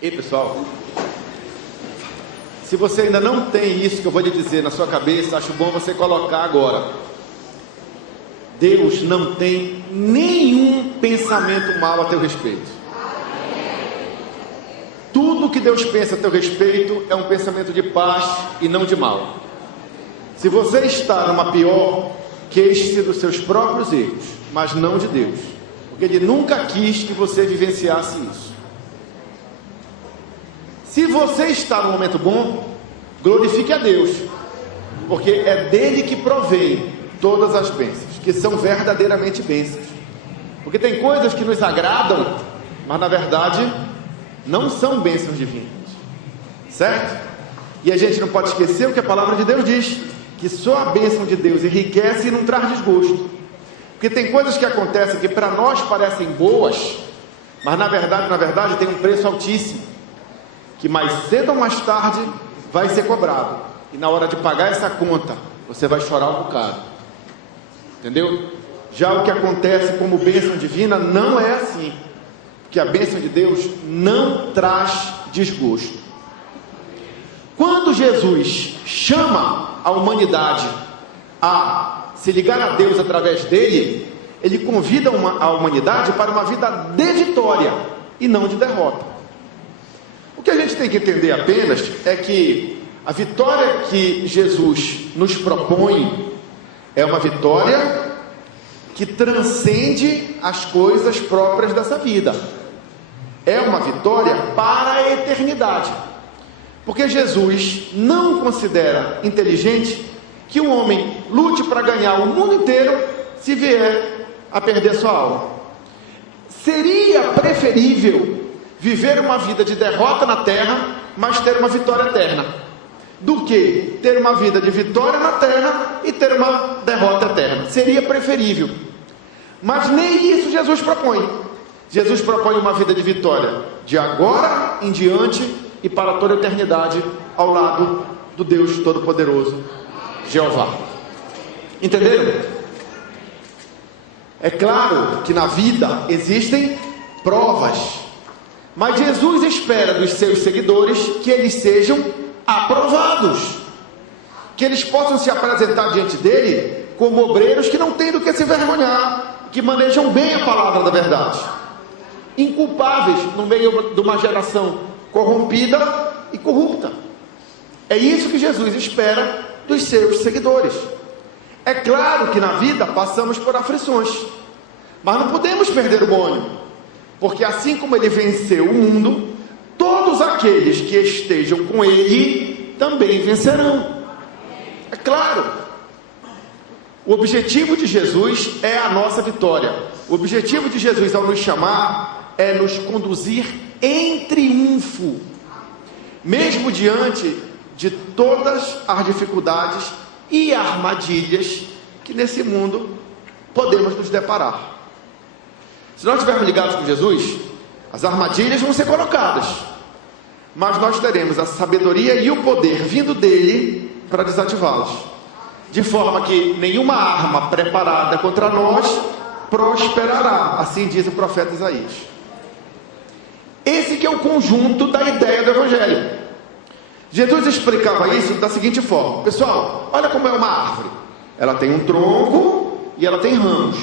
Ei, pessoal, se você ainda não tem isso que eu vou lhe dizer na sua cabeça, acho bom você colocar agora. Deus não tem nenhum pensamento mau a teu respeito. Tudo que Deus pensa a teu respeito é um pensamento de paz e não de mal. Se você está numa pior, queixe-se dos seus próprios erros, mas não de Deus, porque Ele nunca quis que você vivenciasse isso. Se você está no momento bom, glorifique a Deus, porque é dele que provém todas as bênçãos, que são verdadeiramente bênçãos. Porque tem coisas que nos agradam, mas na verdade não são bênçãos divinas, certo? E a gente não pode esquecer o que a palavra de Deus diz, que só a bênção de Deus enriquece e não traz desgosto. Porque tem coisas que acontecem que para nós parecem boas, mas na verdade tem um preço altíssimo, que mais cedo ou mais tarde vai ser cobrado, e na hora de pagar essa conta, você vai chorar um bocado, entendeu? Já o que acontece como bênção divina não é assim, porque a bênção de Deus não traz desgosto. Quando Jesus chama a humanidade a se ligar a Deus através dele, ele convida a humanidade para uma vida de vitória e não de derrota. O que a gente tem que entender apenas é que a vitória que Jesus nos propõe é uma vitória que transcende as coisas próprias dessa vida. É uma vitória para a eternidade. Porque Jesus não considera inteligente que um homem lute para ganhar o mundo inteiro se vier a perder sua alma. Seria preferível viver uma vida de derrota na terra, mas ter uma vitória eterna, do que ter uma vida de vitória na terra e ter uma derrota eterna. Seria preferível. Mas nem isso Jesus propõe. Jesus propõe uma vida de vitória de agora em diante e para toda a eternidade, ao lado do Deus Todo-Poderoso, Jeová. Entenderam? É claro que na vida existem provas, mas Jesus espera dos seus seguidores que eles sejam aprovados, que eles possam se apresentar diante dele como obreiros que não têm do que se vergonhar, que manejam bem a palavra da verdade, inculpáveis no meio de uma geração corrompida e corrupta. É isso que Jesus espera dos seus seguidores. É claro que na vida passamos por aflições, mas não podemos perder o bom ânimo, porque assim como ele venceu o mundo, todos aqueles que estejam com ele também vencerão. É claro. O objetivo de Jesus é a nossa vitória. O objetivo de Jesus ao nos chamar é nos conduzir em triunfo, mesmo diante de todas as dificuldades e armadilhas que nesse mundo podemos nos deparar. Se nós estivermos ligados com Jesus, as armadilhas vão ser colocadas, mas nós teremos a sabedoria e o poder vindo dele para desativá-las, de forma que nenhuma arma preparada contra nós prosperará, assim diz o profeta Isaías. Esse que é o conjunto da ideia do Evangelho. Jesus explicava isso da seguinte forma: pessoal, olha como é uma árvore. Ela tem um tronco e ela tem ramos.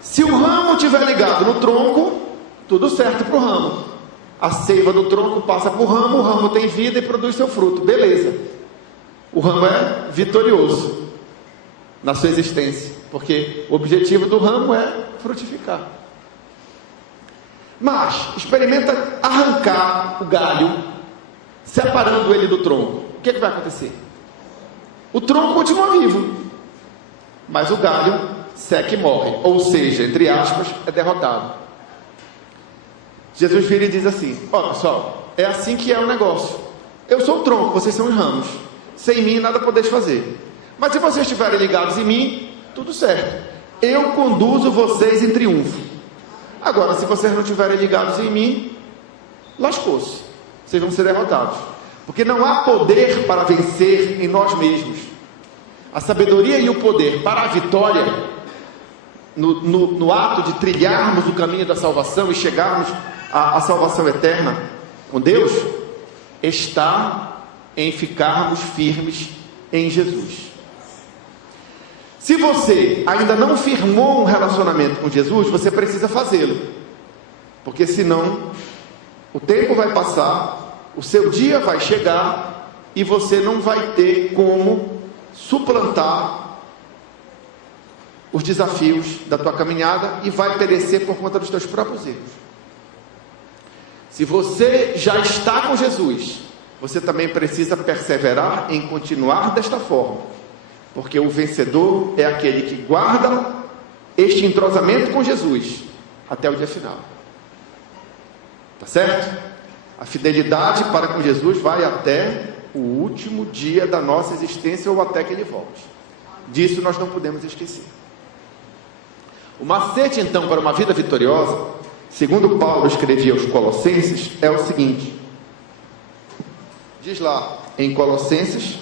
Se o ramo estiver ligado no tronco, tudo certo para o ramo. A seiva do tronco passa para o ramo tem vida e produz seu fruto. Beleza. O ramo é vitorioso na sua existência, porque o objetivo do ramo é frutificar. Mas experimenta arrancar o galho, separando ele do tronco. O que vai acontecer? O tronco continua vivo, mas o galho seca e morre, ou seja, entre aspas, é derrotado. Jesus vira e diz assim: ó, pessoal, é assim que é o negócio. Eu sou o tronco, vocês são os ramos. Sem mim nada podeis fazer. Mas se vocês estiverem ligados em mim, tudo certo. Eu conduzo vocês em triunfo. Agora, se vocês não estiverem ligados em mim, lascou-se. Vocês vão ser derrotados. Porque não há poder para vencer em nós mesmos. a sabedoria e o poder para a vitória, no ato de trilharmos o caminho da salvação e chegarmos à salvação eterna com Deus, está em ficarmos firmes em Jesus. Se você ainda não firmou um relacionamento com Jesus, você precisa fazê-lo, porque senão o tempo vai passar, o seu dia vai chegar e você não vai ter como suplantar os desafios da tua caminhada e vai perecer por conta dos teus próprios erros. Se você já está com Jesus, você também precisa perseverar em continuar desta forma, porque o vencedor é aquele que guarda este entrosamento com Jesus até o dia final. Tá certo? A fidelidade para com Jesus vai até o último dia da nossa existência ou até que Ele volte. Disso nós não podemos esquecer. O macete, então, para uma vida vitoriosa, segundo Paulo escrevia aos Colossenses, é o seguinte. Diz lá em Colossenses,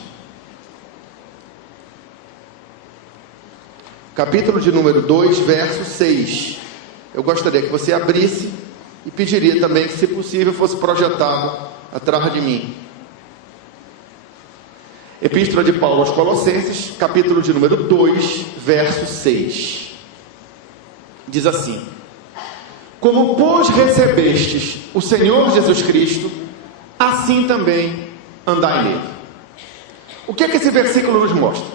capítulo de número 2, verso 6. Eu gostaria que você abrisse e pediria também que, se possível, fosse projetado atrás de mim. Epístola de Paulo aos Colossenses, capítulo de número 2, verso 6. Diz assim: como pois recebestes o Senhor Jesus Cristo, assim também andai nele. O que é que esse versículo nos mostra?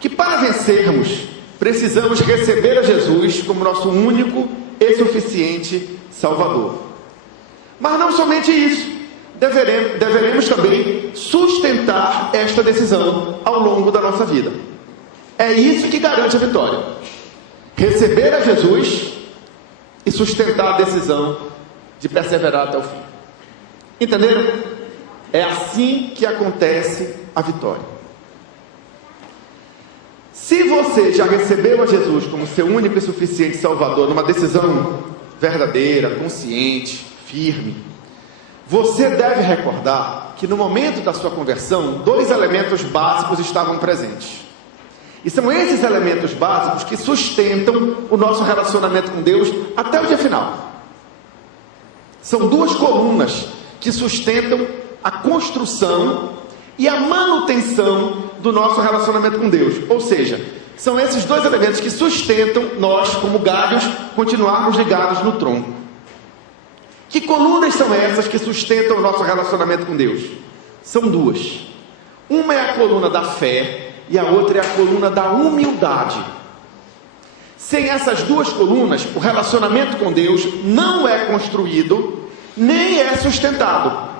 Que para vencermos, precisamos receber a Jesus como nosso único e suficiente Salvador. Mas não somente isso, deveremos também sustentar esta decisão ao longo da nossa vida. É isso que garante a vitória. Receber a Jesus e sustentar a decisão de perseverar até o fim. Entenderam? É assim que acontece a vitória. Se você já recebeu a Jesus como seu único e suficiente Salvador, numa decisão verdadeira, consciente, firme, você deve recordar que no momento da sua conversão, 2 elementos básicos estavam presentes. E são esses elementos básicos que sustentam o nosso relacionamento com Deus até o dia final. São 2 colunas que sustentam a construção e a manutenção do nosso relacionamento com Deus. Ou seja, são esses 2 elementos que sustentam nós, como galhos, continuarmos ligados no tronco. Que colunas são essas que sustentam o nosso relacionamento com Deus? São 2. Uma é a coluna da fé e a outra é a coluna da humildade. Sem essas 2 colunas, o relacionamento com Deus não é construído, nem é sustentado.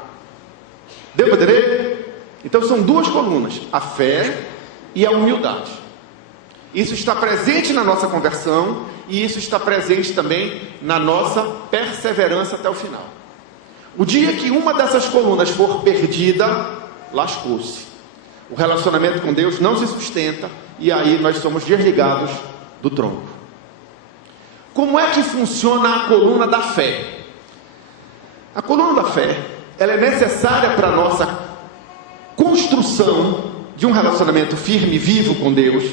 Deu para entender? Então são 2 colunas, a fé e a humildade. Isso está presente na nossa conversão e isso está presente também na nossa perseverança até o final. O dia que uma dessas colunas for perdida, lascou-se. O relacionamento com Deus não se sustenta e aí nós somos desligados do tronco. Como é que funciona a coluna da fé? A coluna da fé, ela é necessária para a nossa construção de um relacionamento firme e vivo com Deus,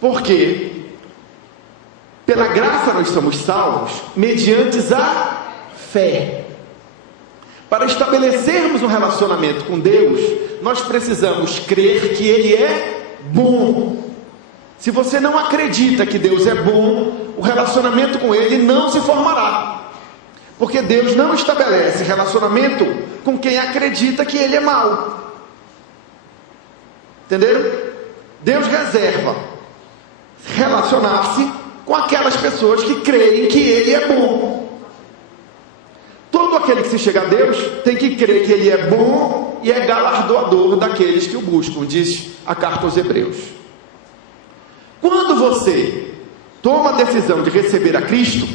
porque pela graça nós somos salvos mediante a fé. Para estabelecermos um relacionamento com Deus, nós precisamos crer que Ele é bom. Se você não acredita que Deus é bom, o relacionamento com Ele não se formará. Porque Deus não estabelece relacionamento com quem acredita que Ele é mau. Entenderam? Deus reserva relacionar-se com aquelas pessoas que creem que Ele é bom. Todo aquele que se chega a Deus tem que crer que Ele é bom e é galardoador daqueles que o buscam, diz a carta aos Hebreus. Quando você toma a decisão de receber a Cristo,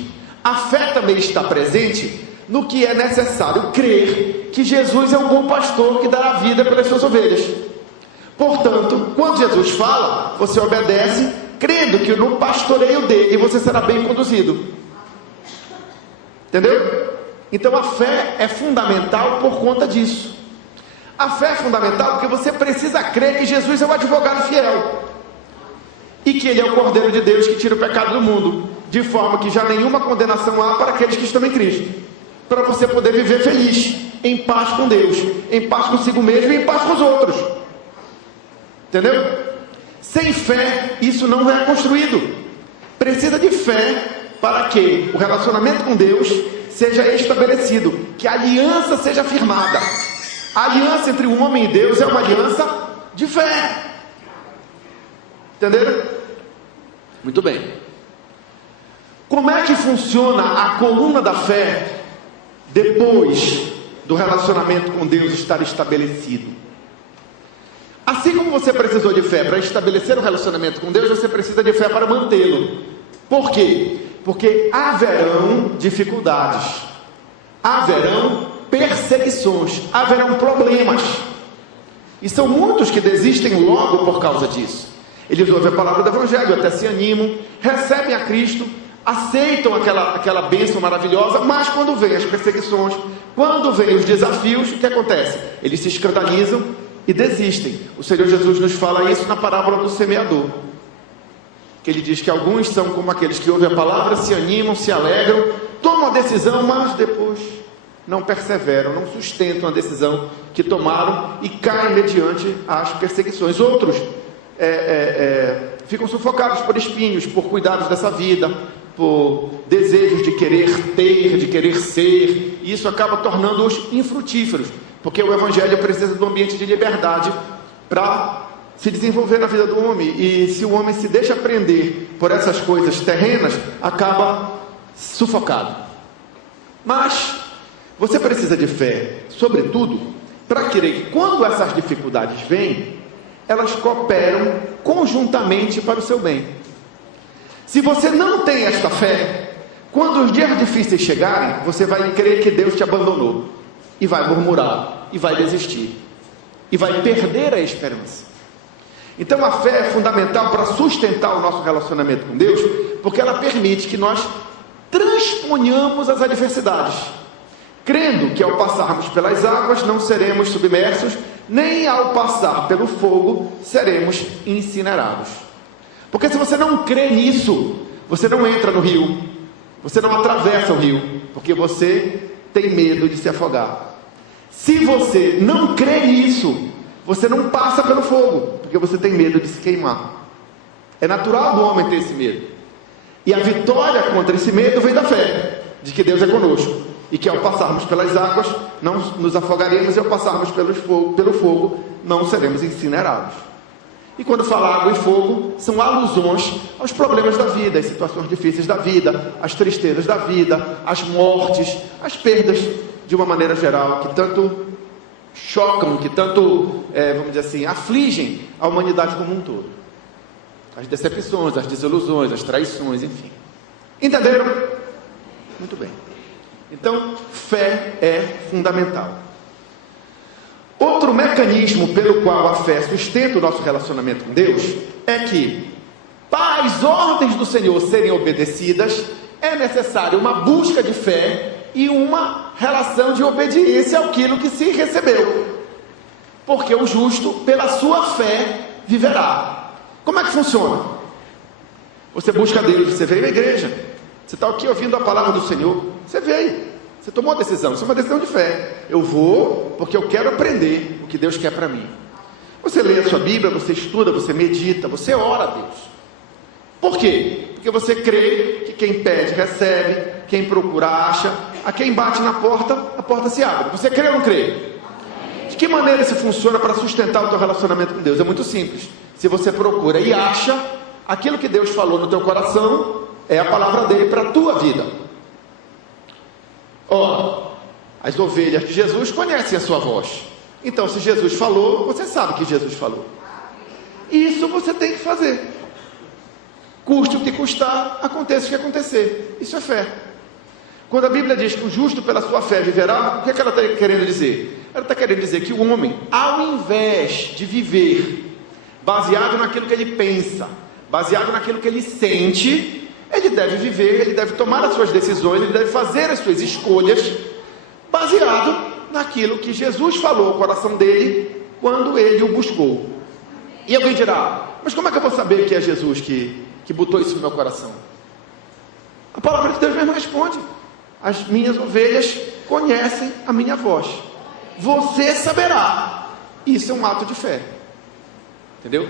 a fé também está presente no que é necessário crer que Jesus é um bom pastor que dará vida pelas suas ovelhas. Portanto, quando Jesus fala, você obedece, crendo que no pastoreio dele você será bem conduzido. Entendeu? Então a fé é fundamental por conta disso. A fé é fundamental porque você precisa crer que Jesus é o advogado fiel. e que Ele é o Cordeiro de Deus que tira o pecado do mundo, de forma que já nenhuma condenação há para aqueles que estão em Cristo, para você poder viver feliz, em paz com Deus, em paz consigo mesmo e em paz com os outros. Entendeu? Sem fé, isso não é construído. Precisa de fé para que o relacionamento com Deus seja estabelecido, que a aliança seja firmada. A aliança entre o homem e Deus é uma aliança de fé. Entenderam? Muito bem. Como é que funciona a coluna da fé depois do relacionamento com Deus estar estabelecido? Assim como você precisou de fé para estabelecer um relacionamento com Deus, você precisa de fé para mantê-lo. Por quê? Porque haverão dificuldades, haverão perseguições, haverão problemas. E são muitos que desistem logo por causa disso. Eles ouvem a palavra do Evangelho, até se animam, recebem a Cristo, aceitam aquela bênção maravilhosa, mas quando vêm as perseguições, quando vêm os desafios, o que acontece? Eles se escandalizam e desistem. O Senhor Jesus nos fala isso na parábola do semeador, que Ele diz que alguns são como aqueles que ouvem a palavra, se animam, se alegram, tomam a decisão, mas depois não perseveram, não sustentam a decisão que tomaram e caem mediante as perseguições. Outros ficam sufocados por espinhos, por cuidados dessa vida, por desejos de querer ter, de querer ser, e isso acaba tornando-os infrutíferos, porque o Evangelho precisa de um ambiente de liberdade para se desenvolver na vida do homem, e se o homem se deixa prender por essas coisas terrenas, acaba sufocado. Mas você precisa de fé, sobretudo, para querer que quando essas dificuldades vêm, elas cooperam conjuntamente para o seu bem. Se você não tem esta fé, quando os dias difíceis chegarem, você vai crer que Deus te abandonou, e vai murmurar, e vai desistir, e vai perder a esperança. Então a fé é fundamental para sustentar o nosso relacionamento com Deus, porque ela permite que nós transponhamos as adversidades, crendo que ao passarmos pelas águas não seremos submersos, nem ao passar pelo fogo seremos incinerados. Porque se você não crê nisso, você não entra no rio, você não atravessa o rio, porque você tem medo de se afogar. Se você não crê nisso, você não passa pelo fogo, porque você tem medo de se queimar. É natural do homem ter esse medo. E a vitória contra esse medo vem da fé, de que Deus é conosco, e que ao passarmos pelas águas não nos afogaremos, e ao passarmos pelo fogo não seremos incinerados. E quando fala água e fogo, são alusões aos problemas da vida, às situações difíceis da vida, às tristezas da vida, às mortes, às perdas, de uma maneira geral, que tanto chocam, que tanto, vamos dizer assim, afligem a humanidade como um todo. As decepções, as desilusões, as traições, enfim. Entenderam? Muito bem. Então, fé é fundamental. Outro mecanismo pelo qual a fé sustenta o nosso relacionamento com Deus é que, para as ordens do Senhor serem obedecidas, é necessário uma busca de fé e uma relação de obediência àquilo que se recebeu. Porque o justo, pela sua fé, viverá. Como é que funciona? Você busca Deus, você veio à igreja, você está aqui ouvindo a palavra do Senhor, você veio. Você tomou a decisão, isso é uma decisão de fé. Eu vou porque eu quero aprender o que Deus quer para mim. Você lê a sua Bíblia, você estuda, você medita, você ora a Deus. Por quê? Porque você crê que quem pede recebe, quem procura acha, a quem bate na porta, a porta se abre. Você crê ou não crê? De que maneira isso funciona para sustentar o teu relacionamento com Deus? É muito simples. Se você procura e acha, aquilo que Deus falou no teu coração é a palavra dele para a tua vida. As ovelhas de Jesus conhecem a sua voz. Então, se Jesus falou, você sabe que Jesus falou. Isso você tem que fazer. Custe o que custar, aconteça o que acontecer. Isso é fé. Quando a Bíblia diz que o justo pela sua fé viverá, o que é que ela está querendo dizer? Ela está querendo dizer que o homem, ao invés de viver baseado naquilo que ele pensa, baseado naquilo que ele sente, ele deve viver, ele deve tomar as suas decisões, ele deve fazer as suas escolhas baseado naquilo que Jesus falou ao coração dele quando ele o buscou. E alguém dirá, Mas como é que eu vou saber que é Jesus que botou isso no meu coração? A palavra de Deus mesmo responde: as minhas ovelhas conhecem a minha voz. Você saberá. Isso é um ato de fé. Entendeu?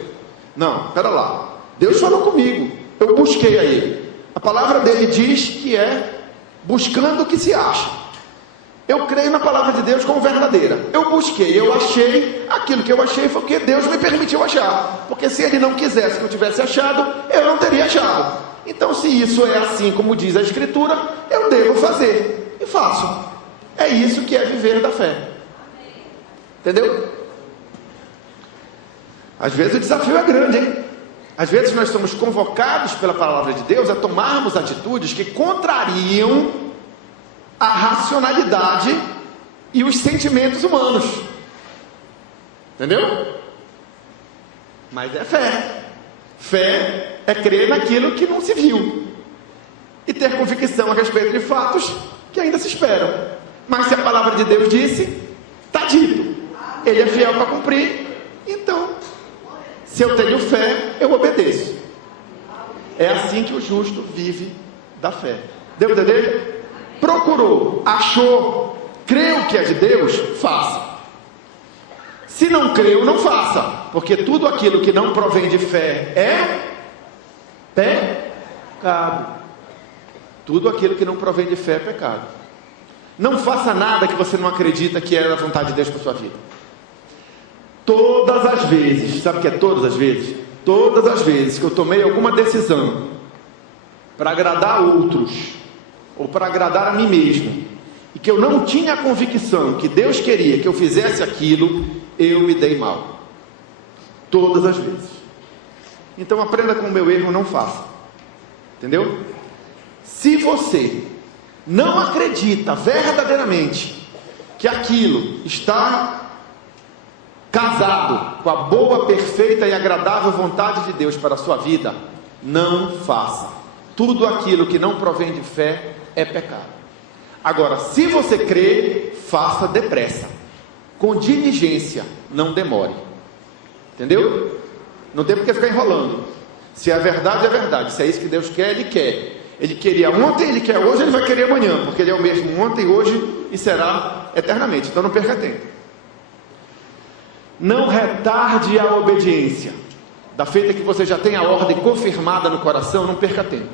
Não, espera lá. Deus falou comigo, eu busquei a Ele. A palavra dele diz que é buscando o que se acha. Eu creio na palavra de Deus como verdadeira. Eu busquei, eu achei. Aquilo que eu achei foi porque Deus me permitiu achar. Porque se Ele não quisesse que eu tivesse achado, eu não teria achado. Então, se isso é assim como diz a Escritura, eu devo fazer. E faço. É isso que é viver da fé. Entendeu? Às vezes o desafio é grande, hein? Às vezes nós somos convocados pela palavra de Deus a tomarmos atitudes que contrariam a racionalidade e os sentimentos humanos. Entendeu? Mas é fé. Fé é crer naquilo que não se viu e ter convicção a respeito de fatos que ainda se esperam. Mas se a palavra de Deus disse, está dito. Ele é fiel para cumprir. Então, se eu tenho fé, eu obedeço. É assim que o justo vive da fé. Deu para entender? Procurou, achou, creu que é de Deus, faça. Se não creu, não faça. Porque tudo aquilo que não provém de fé é pecado. Tudo aquilo que não provém de fé é pecado. Não faça nada que você não acredita que é a vontade de Deus para a sua vida. Todas as vezes, sabe o que é todas as vezes? Todas as vezes que eu tomei alguma decisão para agradar outros, ou para agradar a mim mesmo, e que eu não tinha a convicção que Deus queria que eu fizesse aquilo, eu me dei mal. Todas as vezes. Então aprenda com o meu erro, não faça. Entendeu? Se você não acredita verdadeiramente que aquilo está casado com a boa, perfeita e agradável vontade de Deus para a sua vida, não faça. Tudo aquilo que não provém de fé é pecado. Agora, se você crê, faça depressa, com diligência, não demore. Entendeu? Não tem por que ficar enrolando. Se é verdade, é verdade. Se é isso que Deus quer, Ele quer. Ele queria ontem, Ele quer hoje, Ele vai querer amanhã, porque Ele é o mesmo ontem, hoje e será eternamente. Então não perca tempo. Não retarde a obediência. Da feita que você já tem a ordem confirmada no coração, não perca tempo.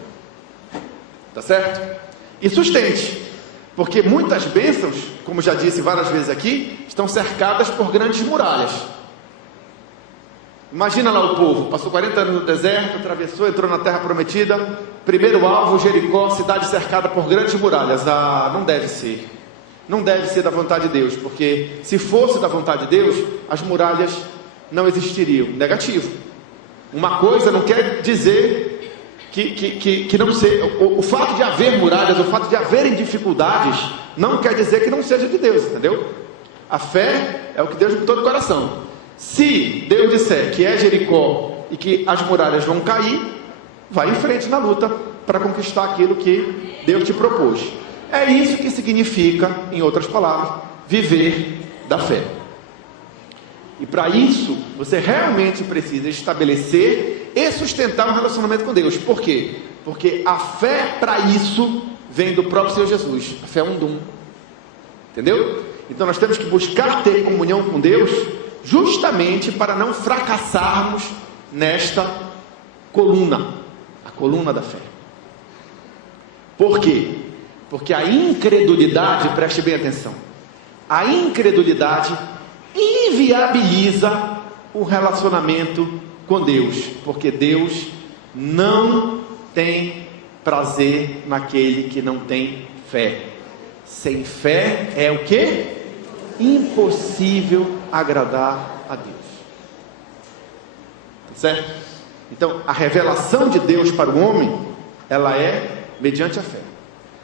Tá certo? E sustente. Porque muitas bênçãos, como já disse várias vezes aqui, estão cercadas por grandes muralhas. Imagina lá o povo, passou 40 anos no deserto, atravessou, entrou na terra prometida. Primeiro alvo, Jericó, cidade cercada por grandes muralhas. Ah, não deve ser. Não deve ser da vontade de Deus, porque se fosse da vontade de Deus, as muralhas não existiriam. Negativo. Uma coisa não quer dizer que não seja. O fato de haver muralhas, o fato de haverem dificuldades, não quer dizer que não seja de Deus, entendeu? A fé é o que Deus botou no coração. Se Deus disser que é Jericó e que as muralhas vão cair, vai em frente na luta para conquistar aquilo que Deus te propôs. É isso que significa, em outras palavras, viver da fé. E para isso, você realmente precisa estabelecer e sustentar um relacionamento com Deus. Por quê? Porque a fé para isso vem do próprio Senhor Jesus. A fé é um dom. Entendeu? Então nós temos que buscar ter comunhão com Deus, justamente para não fracassarmos nesta coluna, a coluna da fé. Por quê? Porque a incredulidade, preste bem atenção, a incredulidade inviabiliza o relacionamento com Deus, porque Deus não tem prazer naquele que não tem fé. Sem fé é o quê? Impossível agradar a Deus. Tá certo? Então, a revelação de Deus para o homem, ela é mediante a fé.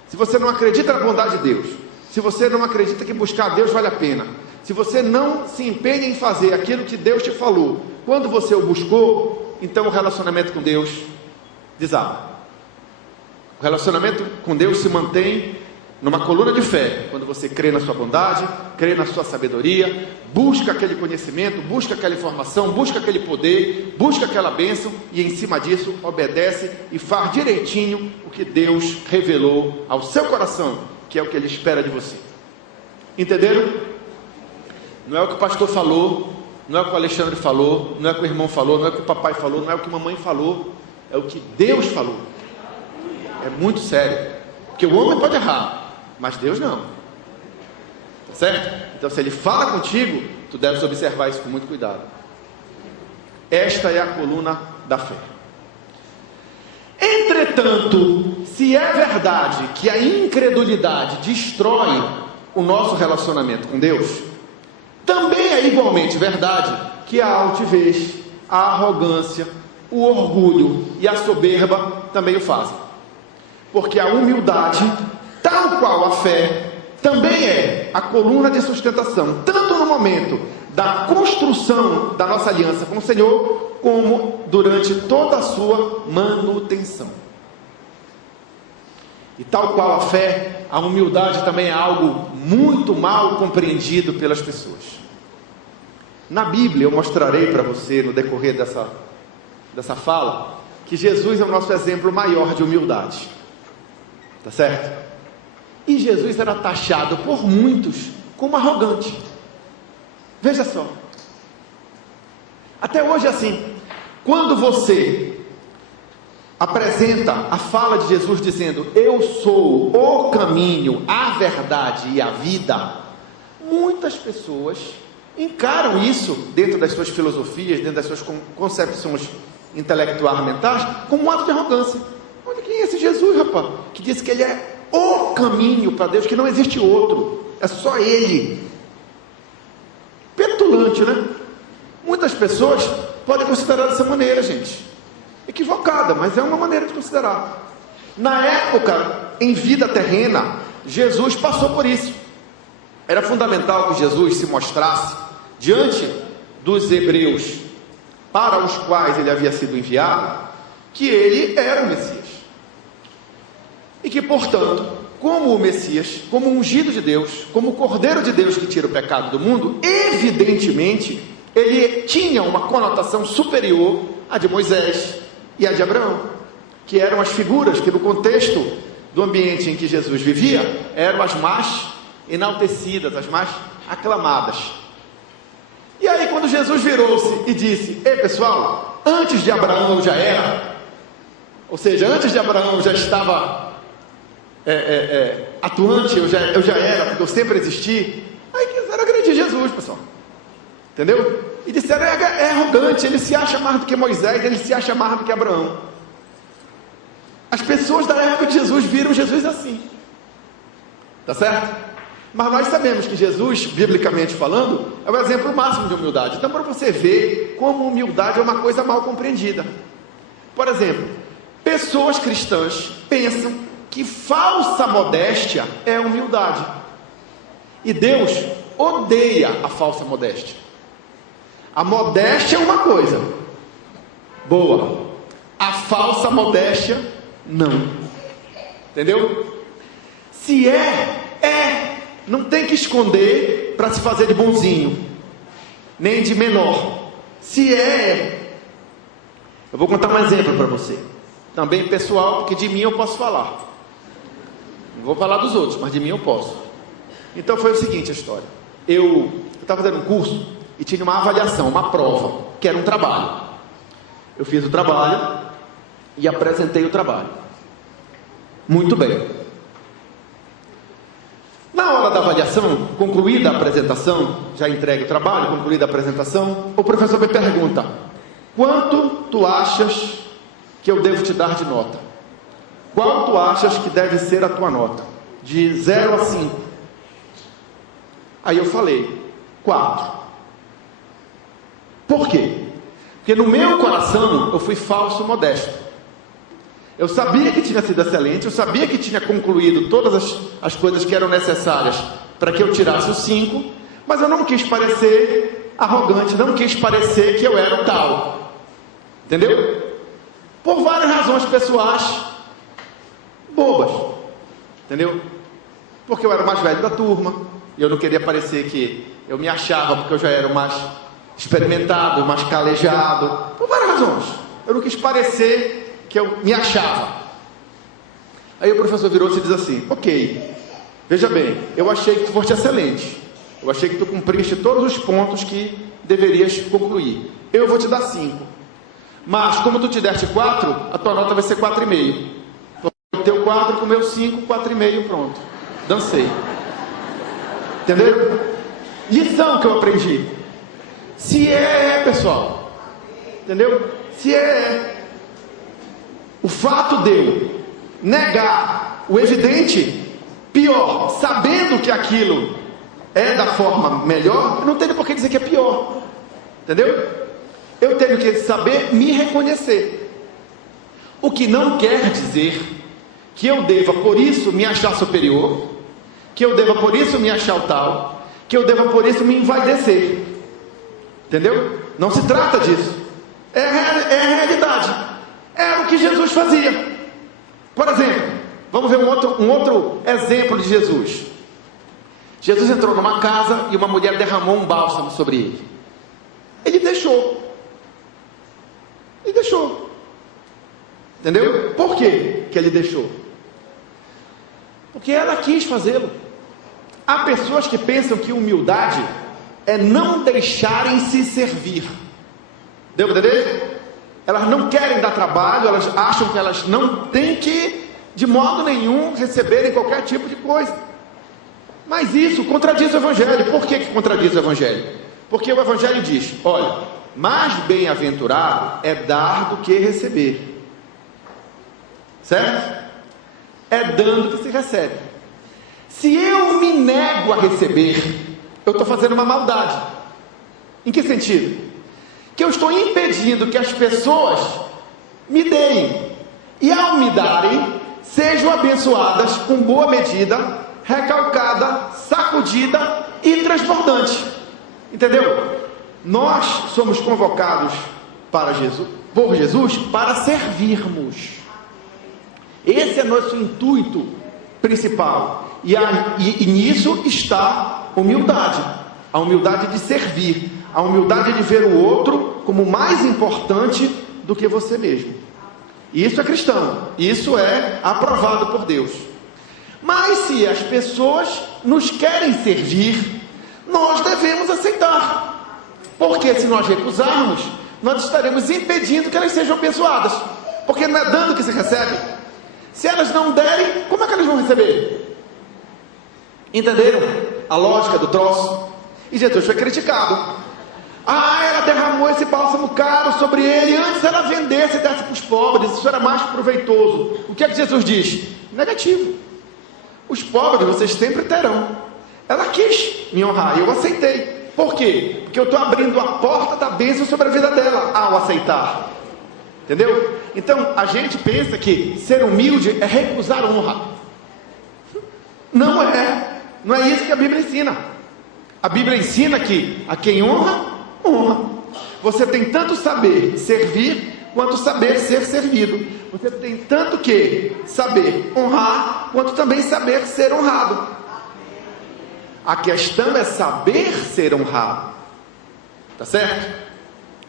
Se você não acredita na bondade de Deus, se você não acredita que buscar a Deus vale a pena, se você não se empenha em fazer aquilo que Deus te falou, quando você o buscou, então o relacionamento com Deus desaba. O relacionamento com Deus se mantém numa coluna de fé, quando você crê na sua bondade, crê na sua sabedoria, busca aquele conhecimento, busca aquela informação, busca aquele poder, busca aquela bênção, e em cima disso obedece e faz direitinho o que Deus revelou ao seu coração, que é o que Ele espera de você. Entenderam? Não é o que o pastor falou, não é o que o Alexandre falou, não é o que o irmão falou, não é o que o papai falou, não é o que a mamãe falou, é o que Deus falou. É muito sério, porque o homem pode errar, mas Deus não, tá certo? Então, se Ele fala contigo, tu deves observar isso com muito cuidado. Esta é a coluna da fé. Entretanto, se é verdade que a incredulidade destrói o nosso relacionamento com Deus, também é igualmente verdade que a altivez, a arrogância, o orgulho e a soberba também o fazem. Porque a humildade, tal qual a fé, também é a coluna de sustentação, tanto no momento da construção da nossa aliança com o Senhor, como durante toda a sua manutenção. E tal qual a fé, a humildade também é algo muito mal compreendido pelas pessoas. Na Bíblia, eu mostrarei para você, no decorrer dessa fala, que Jesus é o nosso exemplo maior de humildade. Tá certo? E Jesus era taxado por muitos como arrogante. Veja só. Até hoje é assim. Quando você apresenta a fala de Jesus dizendo: eu sou o caminho, a verdade e a vida, muitas pessoas encaram isso dentro das suas filosofias, dentro das suas concepções intelectuais mentais, como um ato de arrogância. Olha quem é esse Jesus, rapaz, que diz que Ele é o caminho para Deus, que não existe outro, é só Ele. Petulante, né? Muitas pessoas podem considerar dessa maneira, gente. Equivocada, mas é uma maneira de considerar. Na época, em vida terrena, Jesus passou por isso. Era fundamental que Jesus se mostrasse diante dos hebreus para os quais Ele havia sido enviado, que Ele era o Messias. E que, portanto, como o Messias, como o ungido de Deus, como o Cordeiro de Deus que tira o pecado do mundo, evidentemente, Ele tinha uma conotação superior à de Moisés e à de Abraão, que eram as figuras que, no contexto do ambiente em que Jesus vivia, eram as mais enaltecidas, as mais aclamadas. E aí, quando Jesus virou-se e disse: ei pessoal, antes de Abraão eu já era, ou seja, antes de Abraão eu já estava atuante, eu já era, porque eu sempre existi. Aí quiseram agredir Jesus, pessoal, entendeu? E disseram: é arrogante, ele se acha mais do que Moisés, ele se acha mais do que Abraão. As pessoas da época de Jesus viram Jesus assim, tá certo? Mas nós sabemos que Jesus, biblicamente falando, é o exemplo máximo de humildade. Então, para você ver como humildade é uma coisa mal compreendida. Por exemplo, pessoas cristãs pensam que falsa modéstia é humildade. E Deus odeia a falsa modéstia. A modéstia é uma coisa boa, a falsa modéstia não. Entendeu? Se não tem que esconder para se fazer de bonzinho, nem de menor. Se eu vou contar um exemplo para você, também pessoal, porque de mim eu posso falar. Não vou falar dos outros, mas de mim eu posso. Então foi o seguinte a história. Eu estava fazendo um curso e tinha uma avaliação, uma prova, que era um trabalho. Eu fiz o trabalho e apresentei o trabalho. Muito bem. Na hora da avaliação, concluída a apresentação, já entregue o trabalho, concluída a apresentação, o professor me pergunta: quanto tu achas que eu devo te dar de nota? Qual tu achas que deve ser a tua nota? De 0 a 5. Aí eu falei: 4. Por quê? Porque no meu coração eu fui falso modesto. Eu sabia que tinha sido excelente, eu sabia que tinha concluído todas as coisas que eram necessárias para que eu tirasse o 5, mas eu não quis parecer arrogante, não quis parecer que eu era o tal. Entendeu? Por várias razões pessoais bobas. Entendeu? porque eu era o mais velho da turma, e eu não queria parecer que eu me achava, porque eu já era o mais experimentado, o mais calejado, por várias razões. Eu não quis parecer que eu me achava. Aí o professor virou-se e disse assim: ok, veja bem, eu achei que tu foste excelente, eu achei que tu cumpriste todos os pontos que deverias concluir, eu vou te dar 5, mas como tu te deste 4, a tua nota vai ser 4,5. O teu 4 com o meu 5, 4,5, pronto, dancei. Entendeu? Lição que eu aprendi. Se pessoal, entendeu? Se o fato de eu negar o evidente, pior, sabendo que aquilo é da forma melhor, eu não tenho por que dizer que é pior, entendeu? Eu tenho que saber me reconhecer, o que não quer dizer que eu deva por isso me achar superior, que eu deva por isso me achar o tal, que eu deva por isso me envaidecer, entendeu? Não se trata disso, é a realidade, é o que Jesus fazia. Por exemplo, vamos ver um outro exemplo de Jesus. Jesus entrou numa casa e uma mulher derramou um bálsamo sobre ele. Ele deixou. Entendeu? Por quê que ele deixou? Porque ela quis fazê-lo. Há pessoas que pensam que humildade é não deixarem-se servir. Deu para entender? Elas não querem dar trabalho, elas acham que elas não têm que, de modo nenhum, receberem qualquer tipo de coisa. Mas isso contradiz o Evangelho. Por que contradiz o Evangelho? Porque o Evangelho diz: olha, mais bem-aventurado é dar do que receber. Certo? É dando que se recebe. Se eu me nego a receber, eu estou fazendo uma maldade. Em que sentido? Que eu estou impedindo que as pessoas me deem, e ao me darem, sejam abençoadas com boa medida, recalcada, sacudida e transbordante. Entendeu? Nós somos convocados por Jesus para servirmos. Esse é nosso intuito principal. E nisso está humildade. A humildade de servir. A humildade de ver o outro como mais importante do que você mesmo. Isso é cristão. Isso é aprovado por Deus. Mas se as pessoas nos querem servir, nós devemos aceitar. Porque se nós recusarmos, nós estaremos impedindo que elas sejam abençoadas. Porque não é dando que se recebe. Se elas não derem, como é que elas vão receber? Entenderam a lógica do troço? E Jesus foi criticado. Ela derramou esse bálsamo caro sobre ele, antes ela vendesse e desse para os pobres, isso era mais proveitoso. O que é que Jesus diz? Negativo. Os pobres vocês sempre terão. Ela quis me honrar e eu aceitei. Por quê? Porque eu estou abrindo a porta da bênção sobre a vida dela ao aceitar. Entendeu? Então a gente pensa que ser humilde é recusar honra. Não é isso que a Bíblia ensina. A Bíblia ensina que a quem honra, honra. Você tem tanto saber servir quanto saber ser servido. Você tem tanto que saber honrar quanto também saber ser honrado. A questão é saber ser honrado. Tá certo?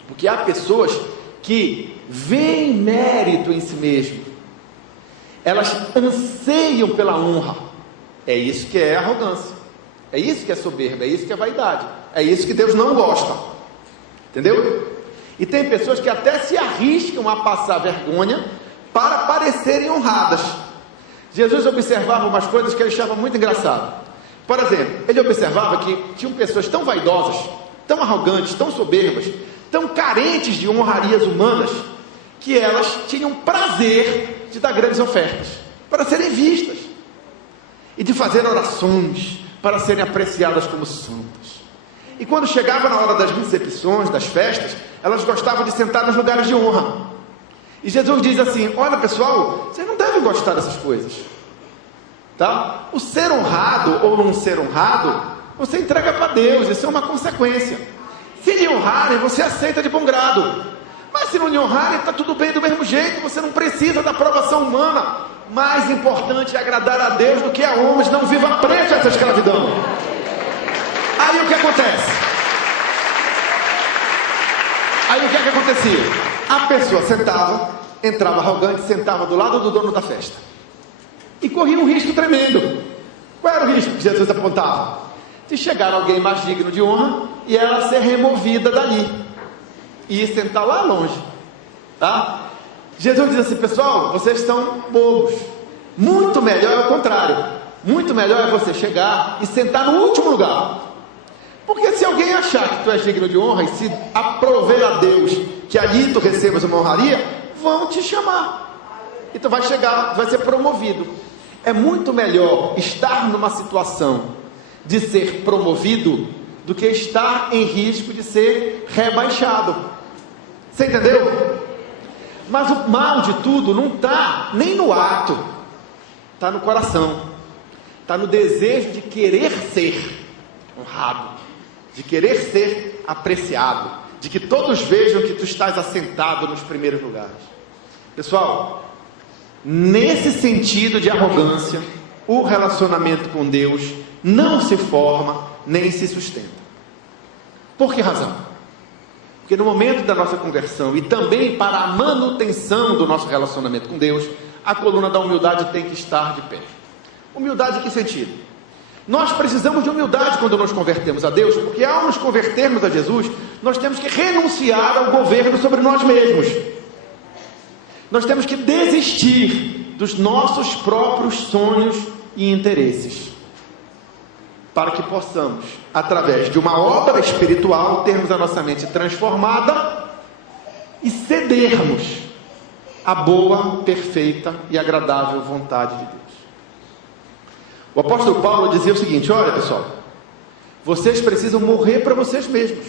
Porque há pessoas que veem mérito em si mesmo. Elas anseiam pela honra. É isso que é arrogância. É isso que é soberba, é isso que é vaidade. É isso que Deus não gosta. Entendeu? E tem pessoas que até se arriscam a passar vergonha para parecerem honradas. Jesus observava umas coisas que ele achava muito engraçado. Por exemplo, ele observava que tinham pessoas tão vaidosas, tão arrogantes, tão soberbas, tão carentes de honrarias humanas, que elas tinham prazer de dar grandes ofertas, para serem vistas, e de fazer orações, para serem apreciadas como santas. E quando chegava na hora das recepções, das festas, elas gostavam de sentar nos lugares de honra. E Jesus diz assim: olha pessoal, vocês não devem gostar dessas coisas, tá? O ser honrado ou não ser honrado, você entrega para Deus, isso é uma consequência. Se lhe honrarem, você aceita de bom grado. Mas se não lhe honrarem, está tudo bem do mesmo jeito, você não precisa da aprovação humana. mais importante é agradar a Deus do que a homens, não viva preso a essa escravidão. Aí o que acontece? Aí o que é que acontecia? A pessoa sentava, entrava arrogante, sentava do lado do dono da festa e corria um risco tremendo. Qual era o risco que Jesus apontava? De chegar alguém mais digno de honra e ela ser removida dali e ir sentar lá longe, tá? Jesus diz assim: pessoal, vocês estão bobos. Muito melhor é o contrário. Muito melhor é você chegar e sentar no último lugar. Porque se alguém achar que tu és digno de honra e se aprover a Deus que ali tu recebas uma honraria, vão te chamar e tu vai chegar, vai ser promovido. É muito melhor estar numa situação de ser promovido do que estar em risco de ser rebaixado. Você entendeu? Mas o mal de tudo não está nem no ato, está no coração, está no desejo de querer ser honrado, de querer ser apreciado, de que todos vejam que tu estás assentado nos primeiros lugares. Pessoal, nesse sentido de arrogância, o relacionamento com Deus não se forma nem se sustenta. Por que razão? Porque no momento da nossa conversão e também para a manutenção do nosso relacionamento com Deus, a coluna da humildade tem que estar de pé. Humildade em que sentido? Nós precisamos de humildade quando nos convertemos a Deus, porque ao nos convertermos a Jesus, nós temos que renunciar ao governo sobre nós mesmos. Nós temos que desistir dos nossos próprios sonhos e interesses, para que possamos, através de uma obra espiritual, termos a nossa mente transformada e cedermos à boa, perfeita e agradável vontade de Deus. O apóstolo Paulo dizia o seguinte: olha pessoal, vocês precisam morrer para vocês mesmos.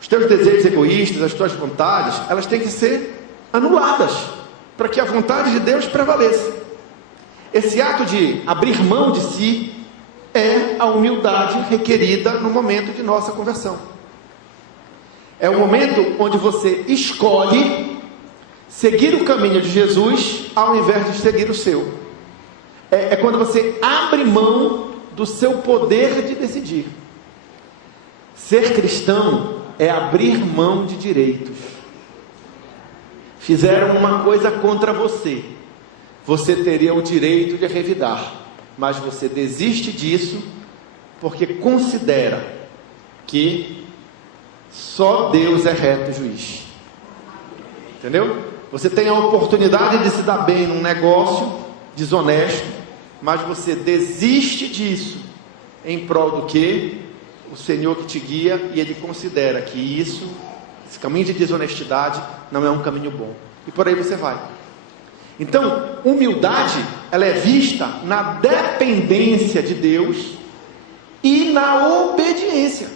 Os teus desejos egoístas, as tuas vontades, elas têm que ser anuladas, para que a vontade de Deus prevaleça. Esse ato de abrir mão de si é a humildade requerida no momento de nossa conversão. É o momento onde você escolhe seguir o caminho de Jesus ao invés de seguir o seu. É quando você abre mão do seu poder de decidir. Ser cristão é abrir mão de direitos. Fizeram uma coisa contra você, você teria o direito de revidar, mas você desiste disso porque considera que só Deus é reto juiz. Entendeu? Você tem a oportunidade de se dar bem num negócio desonesto, mas você desiste disso em prol do que? O Senhor que te guia, e Ele considera que esse caminho de desonestidade não é um caminho bom, e por aí você vai. Então, humildade, ela é vista na dependência de Deus e na obediência.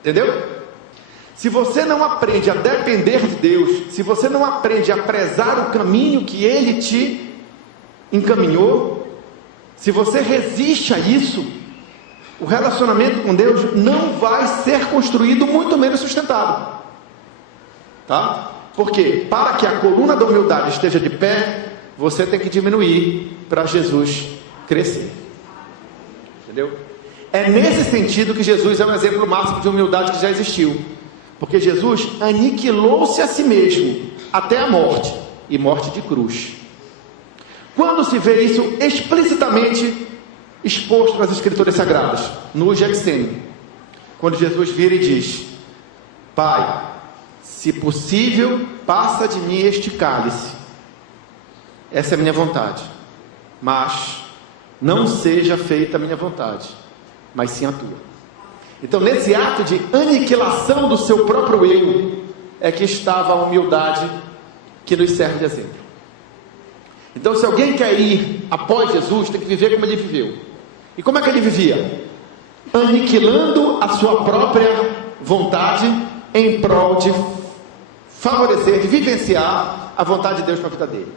Entendeu? Se você não aprende a depender de Deus, se você não aprende a prezar o caminho que Ele te encaminhou, se você resiste a isso, o relacionamento com Deus não vai ser construído, muito menos sustentado. Tá? Porque para que a coluna da humildade esteja de pé, você tem que diminuir para Jesus crescer. Entendeu? É nesse sentido que Jesus é um exemplo máximo de humildade que já existiu. Porque Jesus aniquilou-se a si mesmo até a morte, e morte de cruz. Quando se vê isso explicitamente exposto nas Escrituras Sagradas? No Getsêmani, quando Jesus vira e diz: Pai, se possível, passa de mim este cálice. Essa é a minha vontade, mas não seja feita a minha vontade, mas sim a tua. Então, nesse ato de aniquilação do seu próprio eu, é que estava a humildade que nos serve de exemplo. Então, se alguém quer ir após Jesus, tem que viver como ele viveu. E como é que ele vivia? Aniquilando a sua própria vontade em prol de favorecer, de vivenciar a vontade de Deus para a vida dele.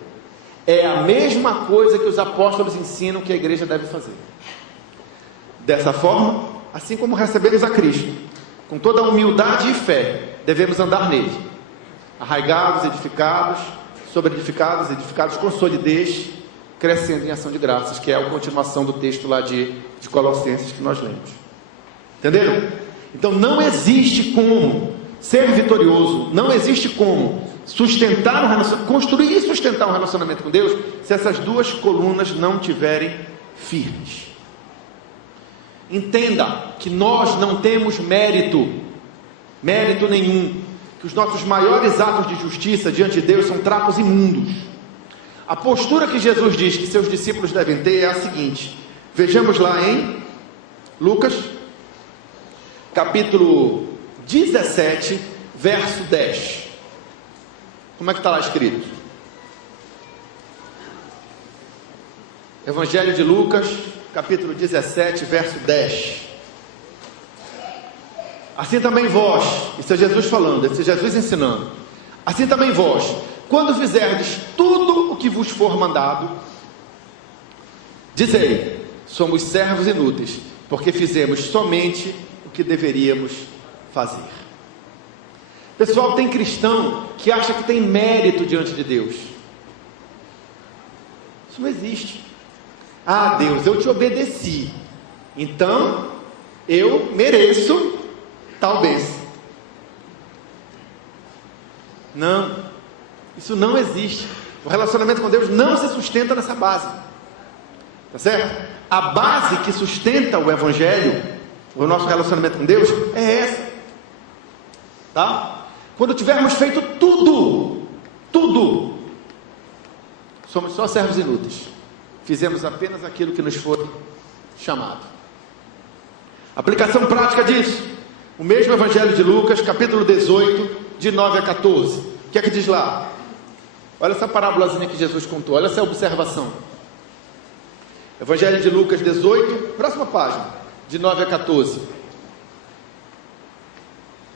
É a mesma coisa que os apóstolos ensinam que a igreja deve fazer. Dessa forma, assim como recebemos a Cristo, com toda a humildade e fé, devemos andar nele, arraigados, edificados sobre edificados com solidez, crescendo em ação de graças, que é a continuação do texto lá de Colossenses que nós lemos. Entenderam? Então não existe como ser vitorioso, não existe como sustentar construir e sustentar um relacionamento com Deus, se essas duas colunas não tiverem firmes. Entenda que nós não temos mérito nenhum, que os nossos maiores atos de justiça diante de Deus são trapos imundos. A postura que Jesus diz que seus discípulos devem ter é a seguinte, vejamos lá em Lucas, capítulo 17, verso 10. Como é que está lá escrito? Evangelho de Lucas, capítulo 17, verso 10. Assim também vós, isso é Jesus falando, isso é Jesus ensinando. Assim também vós, quando fizerdes tudo o que vos for mandado, dizei, somos servos inúteis, porque fizemos somente o que deveríamos fazer. Pessoal, tem cristão que acha que tem mérito diante de Deus. Isso não existe. Ah, Deus, eu te obedeci, então eu mereço tal bênção. Não, isso não existe. O relacionamento com Deus não se sustenta nessa base, tá certo? A base que sustenta o Evangelho, o nosso relacionamento com Deus, é essa, tá? Quando tivermos feito tudo, somos só servos inúteis. Fizemos apenas aquilo que nos foi chamado. Aplicação prática disso. O mesmo Evangelho de Lucas, capítulo 18, de 9 a 14. O que é que diz lá? Olha essa parábolazinha que Jesus contou, olha essa observação. Evangelho de Lucas 18, próxima página, de 9 a 14.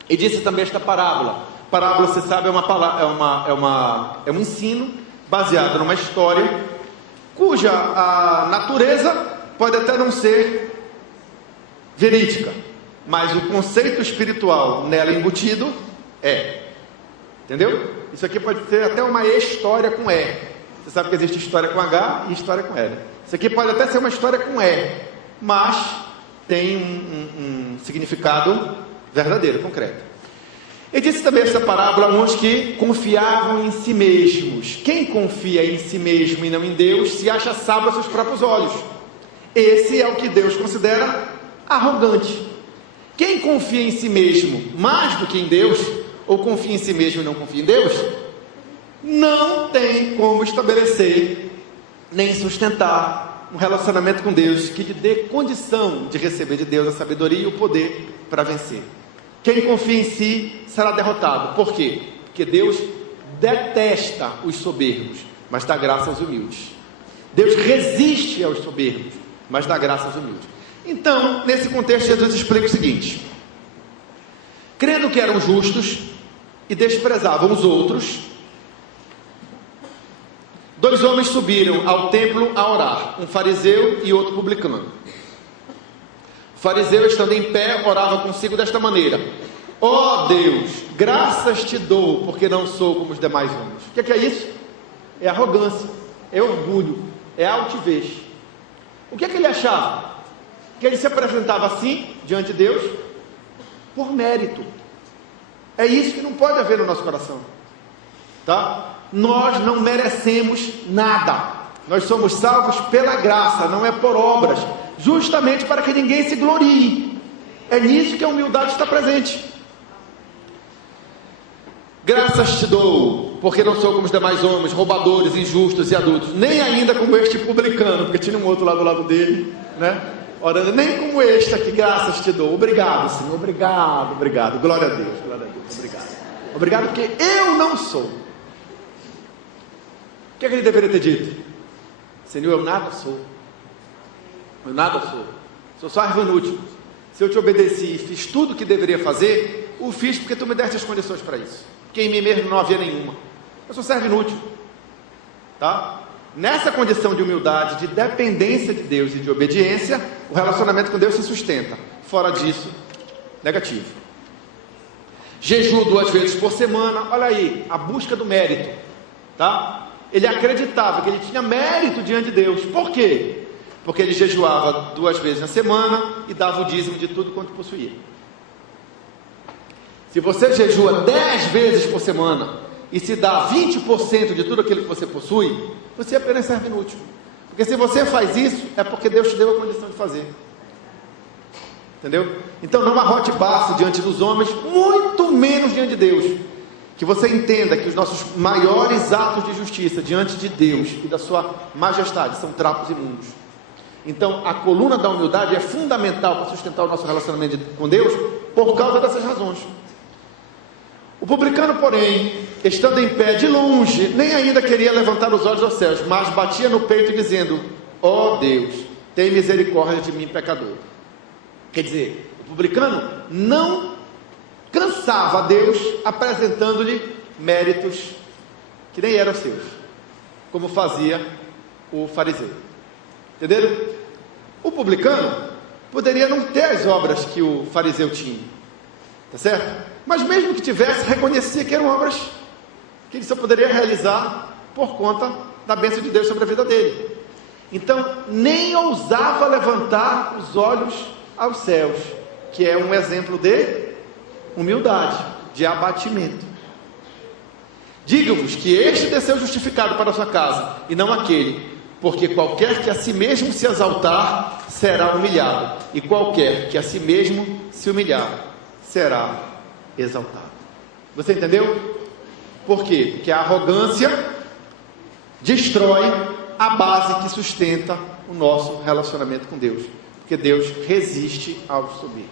E disse também esta parábola. Parábola, você sabe, é um ensino baseado numa história cuja a natureza pode até não ser verídica, mas o conceito espiritual nela embutido é. Entendeu? Isso aqui pode ser até uma história com E. Você sabe que existe história com H e história com E. Isso aqui pode até ser uma história com E, mas tem um significado verdadeiro, concreto. Ele disse também essa parábola a uns que confiavam em si mesmos. Quem confia em si mesmo e não em Deus, se acha sábio aos seus próprios olhos. Esse é o que Deus considera arrogante. Quem confia em si mesmo mais do que em Deus, ou confia em si mesmo e não confia em Deus, não tem como estabelecer nem sustentar um relacionamento com Deus que lhe dê condição de receber de Deus a sabedoria e o poder para vencer. Quem confia em si será derrotado. Por quê? Porque Deus detesta os soberbos, mas dá graça aos humildes. Deus resiste aos soberbos, mas dá graça aos humildes. Então, nesse contexto, Jesus explica o seguinte: crendo que eram justos e desprezavam os outros, dois homens subiram ao templo a orar, um fariseu e outro publicano. O fariseu, estando em pé, orava consigo desta maneira: ó Deus, graças te dou, porque não sou como os demais homens. O que é isso? É arrogância, é orgulho, é altivez. O que é que ele achava? Que ele se apresentava assim, diante de Deus, por mérito. É isso que não pode haver no nosso coração, tá? Nós não merecemos nada. Nós somos salvos pela graça, não é por obras, justamente para que ninguém se glorie. É nisso que a humildade está presente. Graças te dou, porque não sou como os demais homens, roubadores, injustos e adultos, nem ainda como este publicano, porque tinha um outro lá do lado dele, né? Orando, nem como este aqui, graças te dou. Obrigado, Senhor, obrigado, obrigado. Glória a Deus, obrigado. Obrigado porque eu não sou. O que é que ele deveria ter dito? Senhor, eu nada sou. Eu nada sou. Sou só servo inútil. Se eu te obedeci e fiz tudo o que deveria fazer, o fiz porque tu me deste as condições para isso. Porque em mim mesmo não havia nenhuma. Eu sou servo inútil. Tá? Nessa condição de humildade, de dependência de Deus e de obediência, o relacionamento com Deus se sustenta. Fora disso, negativo. Jejum 2 vezes por semana. Olha aí, a busca do mérito. tá? Ele acreditava que ele tinha mérito diante de Deus. Por quê? Porque ele jejuava 2 vezes na semana e dava o dízimo de tudo quanto possuía. Se você jejua 10 vezes por semana e se dá 20% de tudo aquilo que você possui, você apenas serve inútil. Porque se você faz isso, é porque Deus te deu a condição de fazer. Entendeu? Então não arrote baço diante dos homens, muito menos diante de Deus. Que você entenda que os nossos maiores atos de justiça diante de Deus e da sua majestade são trapos imundos. Então a coluna da humildade é fundamental para sustentar o nosso relacionamento com Deus, por causa dessas razões. O publicano, porém, estando em pé de longe, nem ainda queria levantar os olhos aos céus, mas batia no peito dizendo: ó Deus, tem misericórdia de mim, pecador. Quer dizer, o publicano não cansava a Deus apresentando-lhe méritos que nem eram seus, como fazia o fariseu. Entenderam? O publicano poderia não ter as obras que o fariseu tinha, tá certo? Mas mesmo que tivesse, reconhecia que eram obras que ele só poderia realizar por conta da bênção de Deus sobre a vida dele. Então, nem ousava levantar os olhos aos céus, que é um exemplo de humildade, de abatimento. Digo-vos que este desceu justificado para a sua casa, e não aquele, porque qualquer que a si mesmo se exaltar, será humilhado, e qualquer que a si mesmo se humilhar, será exaltado. Você entendeu? Por quê? Porque a arrogância destrói a base que sustenta o nosso relacionamento com Deus, porque Deus resiste aos soberbos.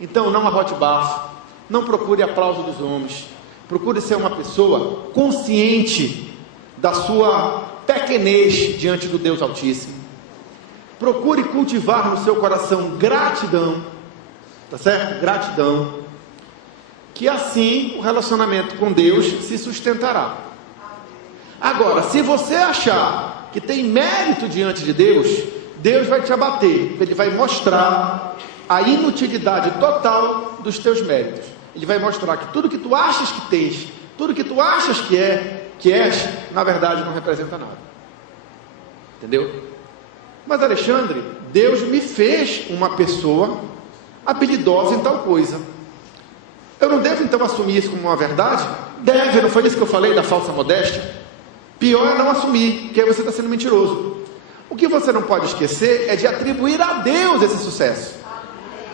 Então não arrote baixo, não procure aplauso dos homens, procure ser uma pessoa consciente da sua pequenez diante do Deus Altíssimo. Procure cultivar no seu coração gratidão, tá certo? Gratidão, que assim o relacionamento com Deus se sustentará. Agora, se você achar que tem mérito diante de Deus, Deus vai te abater, Ele vai mostrar a inutilidade total dos teus méritos. Ele vai mostrar que tudo que tu achas que tens, tudo que tu achas que és, na verdade não representa nada. Entendeu? Mas Alexandre, Deus me fez uma pessoa habilidosa em tal coisa. Eu não devo então assumir isso como uma verdade? Deve, não foi isso que eu falei da falsa modéstia? Pior é não assumir, porque aí você está sendo mentiroso. O que você não pode esquecer é de atribuir a Deus esse sucesso.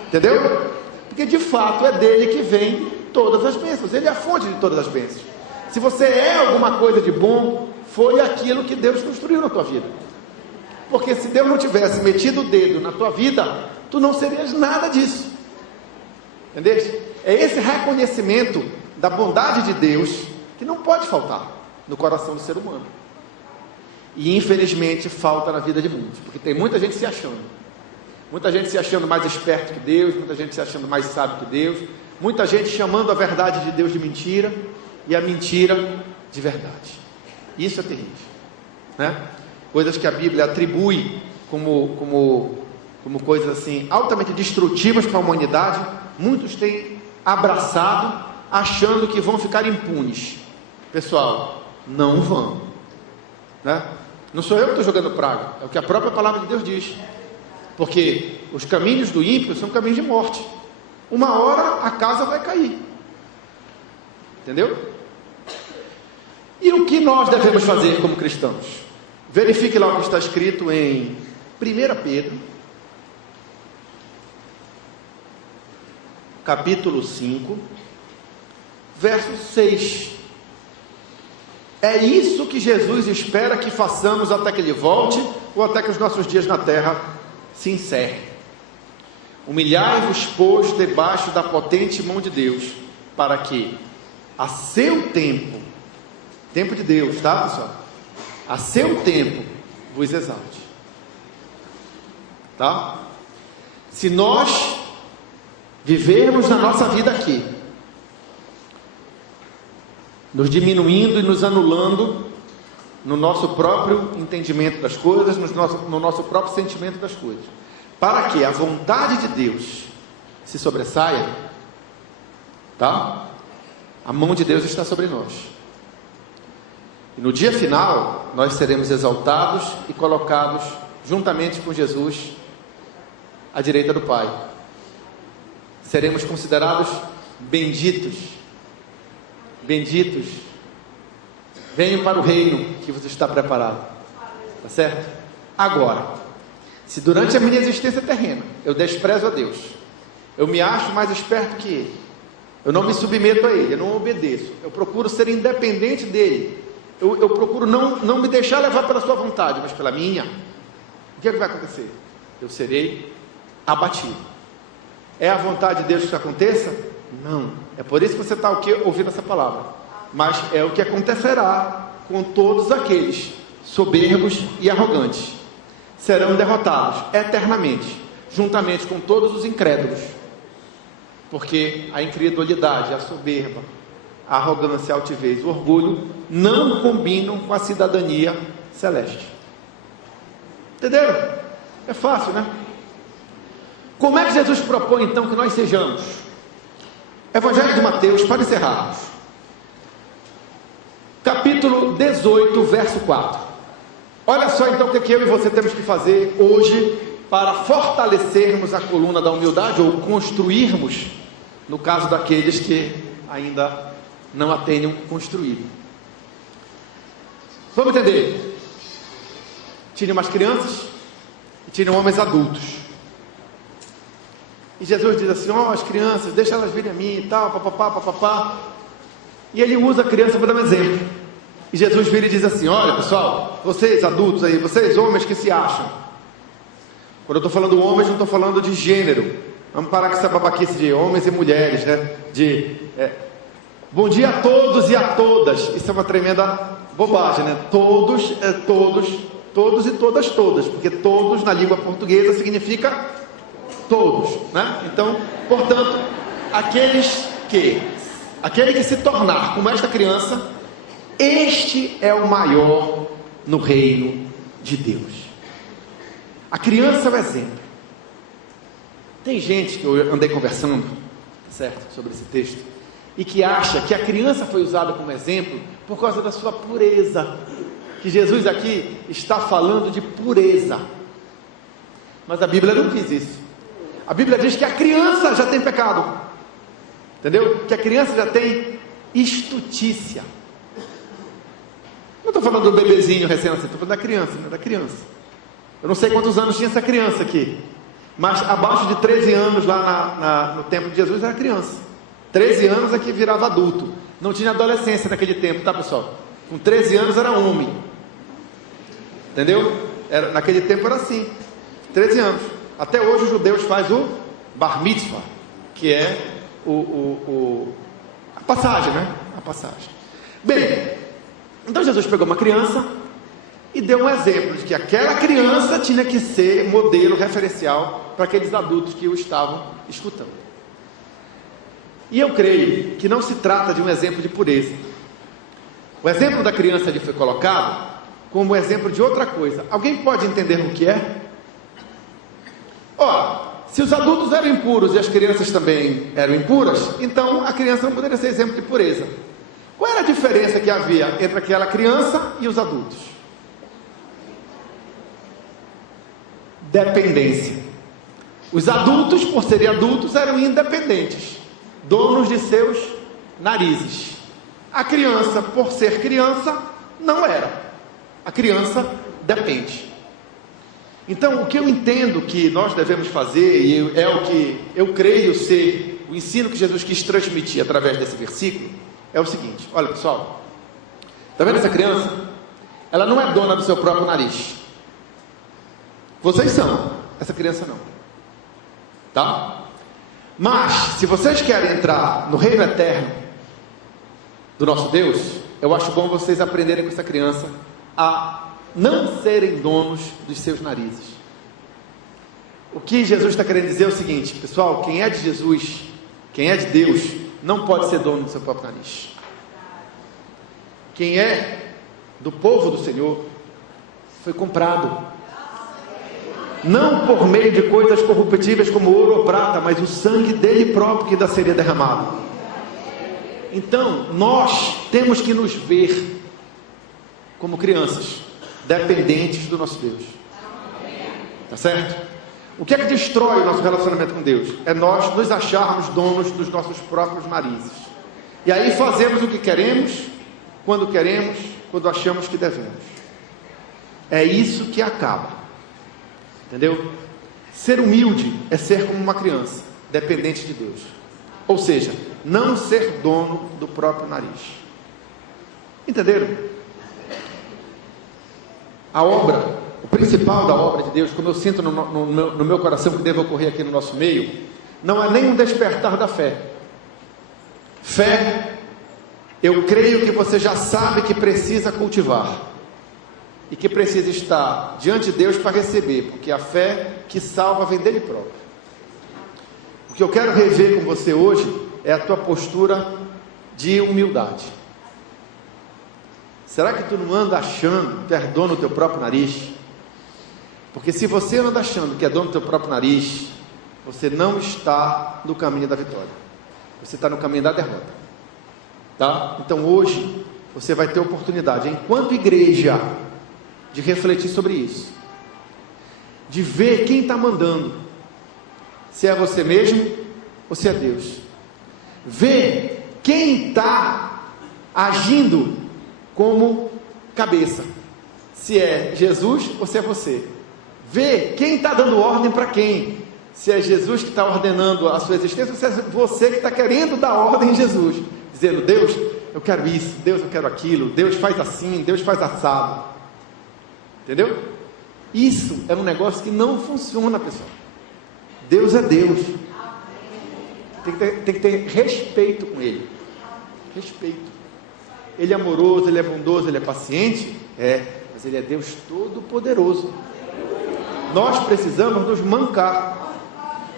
Entendeu? Porque de fato é dele que vem todas as bênçãos. Ele é a fonte de todas as bênçãos. Se você é alguma coisa de bom, foi aquilo que Deus construiu na tua vida. Porque se Deus não tivesse metido o dedo na tua vida, tu não serias nada disso. Entendeu? É esse reconhecimento da bondade de Deus que não pode faltar no coração do ser humano. E infelizmente falta na vida de muitos, porque tem muita gente se achando. Muita gente se achando mais esperto que Deus, muita gente se achando mais sábio que Deus, muita gente chamando a verdade de Deus de mentira e a mentira de verdade. Isso é terrível, né? Coisas que a Bíblia atribui como coisas assim altamente destrutivas para a humanidade, muitos têm abraçado, achando que vão ficar impunes. Pessoal, não vão, né? Não sou eu que estou jogando praga, é o que a própria palavra de Deus diz. Porque os caminhos do ímpio são caminhos de morte. Uma hora a casa vai cair. Entendeu? E o que nós devemos fazer como cristãos? Verifique lá o que está escrito em 1 Pedro, capítulo 5, verso 6. É isso que Jesus espera que façamos até que Ele volte, ou até que os nossos dias na terra se encerrem. Humilhai-vos, pois, debaixo da potente mão de Deus, para que a seu tempo de Deus, tá, pessoal? A seu tempo vos exalte. Tá? Se nós vivermos na nossa vida aqui, nos diminuindo e nos anulando no nosso próprio entendimento das coisas, no nosso próprio sentimento das coisas, para que a vontade de Deus se sobressaia, tá? A mão de Deus está sobre nós. E no dia final, nós seremos exaltados e colocados juntamente com Jesus à direita do Pai. Seremos considerados benditos. Benditos. Venham para o reino que você está preparado. Tá certo? Agora, se durante a minha existência terrena eu desprezo a Deus, eu me acho mais esperto que Ele, eu não me submeto a Ele, eu não obedeço, eu procuro ser independente dEle, eu procuro não me deixar levar pela sua vontade, mas pela minha, o que é que vai acontecer? Eu serei abatido. É a vontade de Deus que isso aconteça? Não. É por isso que você está ouvindo essa palavra. Mas é o que acontecerá com todos aqueles soberbos e arrogantes. Serão derrotados eternamente, juntamente com todos os incrédulos. Porque a incredulidade, a soberba, a arrogância, a altivez, o orgulho não combinam com a cidadania celeste. Entenderam? É fácil, né? Como é que Jesus propõe então que nós sejamos? Evangelho de Mateus, para encerrarmos. Capítulo 18, verso 4. Olha só então o que eu e você temos que fazer hoje para fortalecermos a coluna da humildade, ou construirmos, no caso daqueles que ainda não a tenham construído. Vamos entender. Tinham umas crianças e tinham homens adultos. E Jesus diz assim: ó, as crianças, deixa elas virem a mim e tal, papapá, papapá. E ele usa a criança para dar um exemplo. E Jesus vira e diz assim: olha pessoal, vocês adultos aí, vocês homens que se acham. Quando eu estou falando homens, não estou falando de gênero. Vamos parar com essa babaquice de homens e mulheres, né? Bom dia a todos e a todas. Isso é uma tremenda bobagem, né? Todos e todas, todas. Porque todos na língua portuguesa significa todos, né? Então, portanto, aquele que se tornar como esta criança, este é o maior no reino de Deus. A criança é o exemplo. Tem gente que eu andei conversando, certo, sobre esse texto, e que acha que a criança foi usada como exemplo por causa da sua pureza, que Jesus aqui está falando de pureza. Mas a Bíblia não diz isso. A Bíblia diz que a criança já tem pecado, entendeu? Que a criança já tem estutícia. Não estou falando do bebezinho recém-nascido, estou falando da criança, né? Da criança. Eu não sei quantos anos tinha essa criança aqui, mas abaixo de 13 anos lá no tempo de Jesus era criança. 13 anos aqui virava adulto. Não tinha adolescência naquele tempo, tá pessoal? Com 13 anos era homem. Entendeu? Naquele tempo era assim. 13 anos. Até hoje os judeus fazem o bar mitzvah, que é a passagem, né? A passagem. Bem, então Jesus pegou uma criança e deu um exemplo de que aquela criança tinha que ser modelo referencial para aqueles adultos que o estavam escutando. E eu creio que não se trata de um exemplo de pureza. O exemplo da criança ali foi colocado como exemplo de outra coisa. Alguém pode entender o que é? Ora, se os adultos eram impuros e as crianças também eram impuras, então a criança não poderia ser exemplo de pureza. Qual era a diferença que havia entre aquela criança e os adultos? Dependência. Os adultos, por serem adultos, eram independentes, donos de seus narizes. A criança, por ser criança, não era. A criança depende. Então, o que eu entendo que nós devemos fazer, e é o que eu creio ser o ensino que Jesus quis transmitir através desse versículo, é o seguinte: olha pessoal, está vendo essa criança? Ela não é dona do seu próprio nariz. Vocês são, essa criança não. Tá? Mas, se vocês querem entrar no reino eterno do nosso Deus, eu acho bom vocês aprenderem com essa criança a não serem donos dos seus narizes. O que Jesus está querendo dizer é o seguinte: pessoal, quem é de Jesus, quem é de Deus, não pode ser dono do seu próprio nariz. Quem é do povo do Senhor foi comprado, não por meio de coisas corruptíveis como ouro ou prata, mas o sangue dele próprio que ainda seria derramado. Então nós temos que nos ver como crianças, dependentes do nosso Deus. Tá certo? O que é que destrói o nosso relacionamento com Deus? É nós nos acharmos donos dos nossos próprios narizes. E aí fazemos o que queremos, quando achamos que devemos. É isso que acaba. Entendeu? Ser humilde é ser como uma criança, dependente de Deus. Ou seja, não ser dono do próprio nariz. Entenderam? A obra, o principal da obra de Deus, como eu sinto no meu coração que deve ocorrer aqui no nosso meio, não é nem um despertar da fé. Fé, eu creio que você já sabe que precisa cultivar. E que precisa estar diante de Deus para receber, porque a fé que salva vem dele próprio. O que eu quero rever com você hoje é a tua postura de humildade. Será que tu não anda achando que é dono do teu próprio nariz? Porque se você anda achando que é dono do teu próprio nariz, você não está no caminho da vitória. Você está no caminho da derrota. Tá? Então hoje você vai ter oportunidade, enquanto igreja, de refletir sobre isso, de ver quem está mandando, se é você mesmo ou se é Deus. Ver quem está agindo como cabeça, se é Jesus ou se é você. Ver quem está dando ordem para quem, se é Jesus que está ordenando a sua existência ou se é você que está querendo dar ordem em Jesus, dizendo: Deus, eu quero isso, Deus, eu quero aquilo, Deus faz assim, Deus faz assado. Entendeu? Isso é um negócio que não funciona, pessoal. Deus é Deus. Tem que ter respeito com Ele. Respeito. Ele é amoroso, Ele é bondoso, Ele é paciente? É, mas Ele é Deus todo-poderoso. Nós precisamos nos mancar.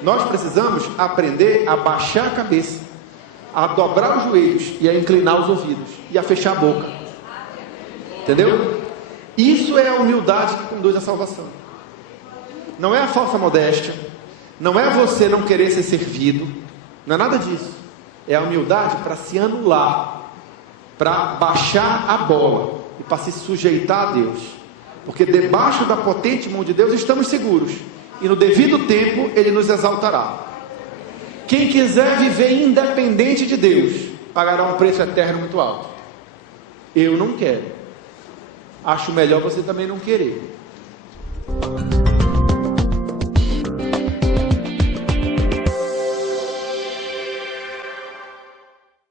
Nós precisamos aprender a baixar a cabeça, a dobrar os joelhos e a inclinar os ouvidos e a fechar a boca. Entendeu? Isso é a humildade que conduz à salvação. Não é a falsa modéstia, não é você não querer ser servido, não é nada disso. É a humildade para se anular, para baixar a bola e para se sujeitar a Deus. Porque debaixo da potente mão de Deus estamos seguros, e no devido tempo Ele nos exaltará. Quem quiser viver independente de Deus pagará um preço eterno muito alto. Eu não quero. Acho melhor você também não querer.